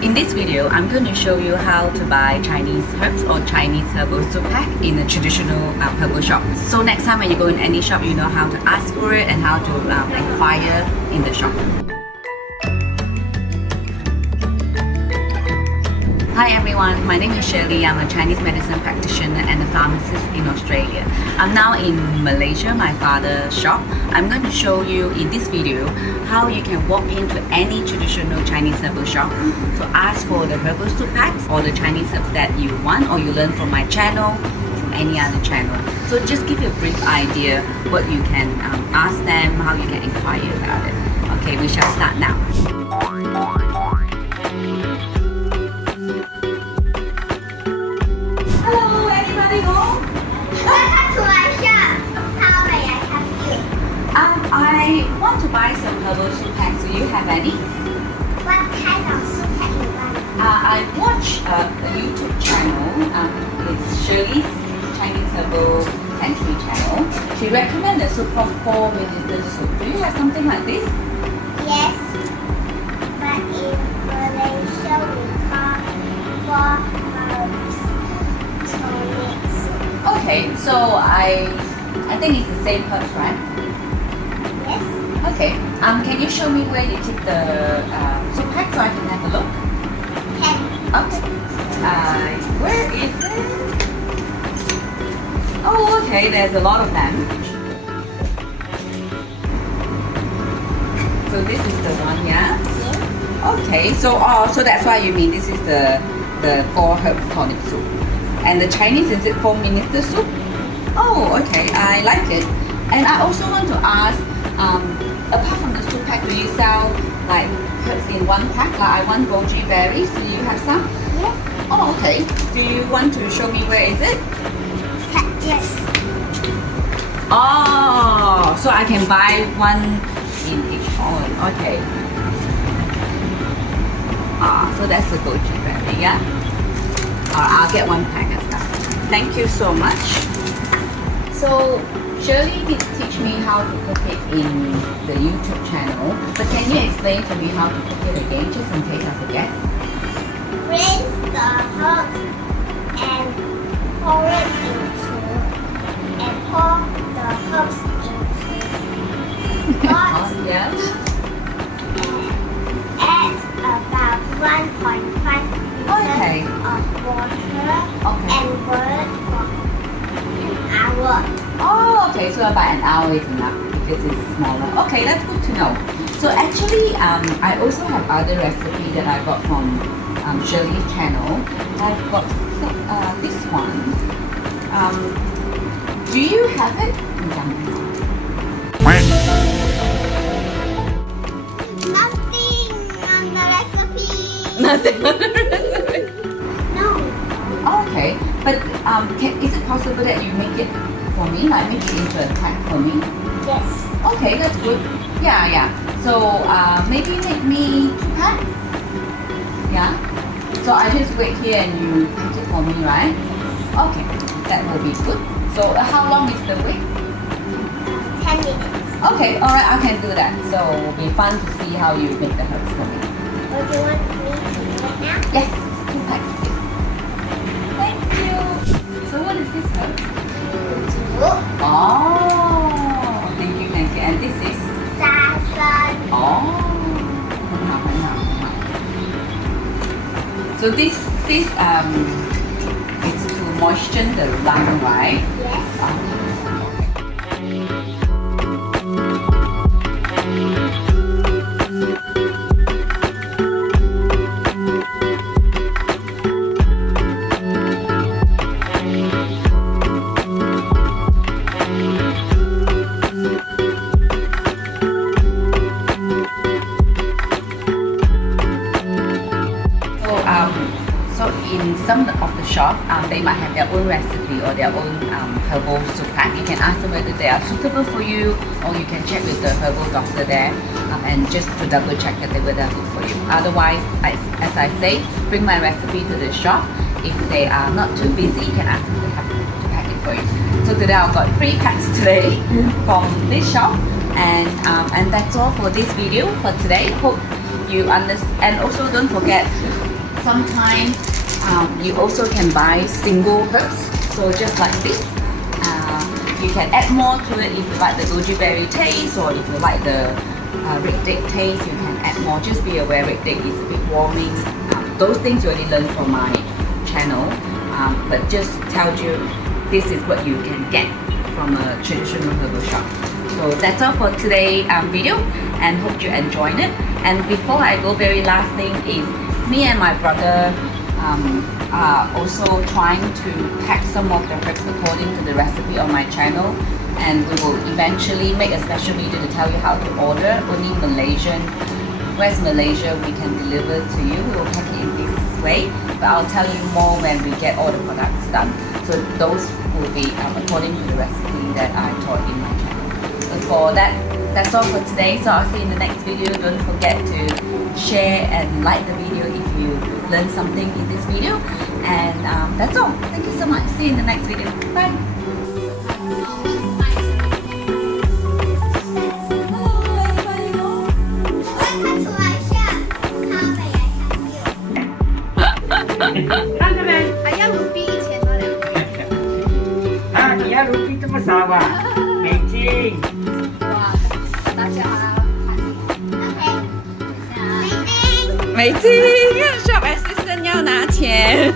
In this video, I'm going to show you how to buy Chinese herbs or Chinese herbal soup pack in a traditional herbal shop. So next time when you go in any shop, you know how to ask for it and how to inquire in the shop. Hi everyone, my name is Shirley. I'm a Chinese medicine practitioner and a pharmacist in Australia. I'm now in Malaysia, my father's shop. I'm going to show you in this video how you can walk into any traditional Chinese herbal shop to ask for the herbal soup packs or the Chinese herbs that you want or you learn from my channel, from any other channel. So just give you a brief idea what you can ask them, how you can inquire about it. Okay, we shall start now. I want to buy some herbal soup packs. Do you have any? What kind of soup pack you want? I watch a YouTube channel. It's Shirley's Chinese Herbal Pantry channel. She recommended a soup called 4-minute soup. Do you have something like this? Yes, but in Malaysia we call 4 herbs tonic soup. Okay, so I think it's the same herbs, right? Yes. Okay. Can you show me where you keep the soup pack so I can have a look? Okay. Okay. Where is it? Oh, okay. There's a lot of them. So this is the one, yeah? Yes. Okay. So that's why you mean this is the 4 herb tonic soup. And the Chinese, is it 4-minute soup? Oh, okay. I like it. And I also want to ask, apart from the soup pack, do you sell like herbs in one pack? Like I want goji berries. Do you have some? Yes. Oh, okay. Do you want to show me where is it? Yes. Oh, so I can buy one in each one. Okay. So that's the goji berry, yeah? I'll get one pack as well. Thank you so much. So Shirley did teach me how to cook it in the YouTube channel, but can you explain to me how to cook it again, just in case I forget? Rinse the herbs and pour it into and pour the herbs into pots Yes. and add about 1.5 Okay. liters of water Okay. and boil it for an hour. Oh, okay. So about an hour is enough because it's smaller. Okay, that's good to know. So actually, I also have other recipe that I got from Shirley's channel. I've got this one. Do you have it? Nothing on the recipe. Nothing on the recipe. No. Okay, but is it possible that you make it for me, like make it into a pack for me? Yes. Okay, that's good. Yeah. So maybe make me 2 packs. Yeah. So I just wait here and you pack it for me, right? Okay, that will be good. So how long is the wait? 10 minutes. Okay, alright, I can do that. So it'll be fun to see how you make the herbs for me. Or do you want me to do it now? Yes, 2 packs. Thank you. So what is this herb? Oh, thank you. And this is? Saffron. Oh, 很好. So this is to moisten the lung, right? Yes. So in some of the shop, they might have their own recipe or their own herbal soup pack. You can ask them whether they are suitable for you, or you can check with the herbal doctor there and just to double check that they were good for you. Otherwise, as I say, bring my recipe to the shop. If they are not too busy, you can ask them to pack it for you. So today I've got 3 packs today from this shop, and that's all for this video for today. Hope you understand, and also don't forget sometimes you also can buy single herbs. So just like this. You can add more to it if you like the goji berry taste, or if you like the red date taste, you can add more. Just be aware red date is a bit warming. Those things you already learned from my channel, but just tell you this is what you can get from a traditional herbal shop. So that's all for today's video, and hope you enjoyed it. And before I go, very last thing is me and my brother are also trying to pack some of the herbs according to the recipe on my channel, and we will eventually make a special video to tell you how to order. Only Malaysian, West Malaysia, we can deliver to you. We will pack it in this way, but I'll tell you more when we get all the products done. So those will be according to the recipe that I taught in my channel. So for that, that's all for today. So I'll see you in the next video. Don't forget to share and like the video if you learned something in this video. And that's all. Thank you so much. See you in the next video. Bye. Ayah rupi 1000了2个。啊，你要卢比这么少啊？美金。哇，大家好。美金 ，shop assistant 要拿钱。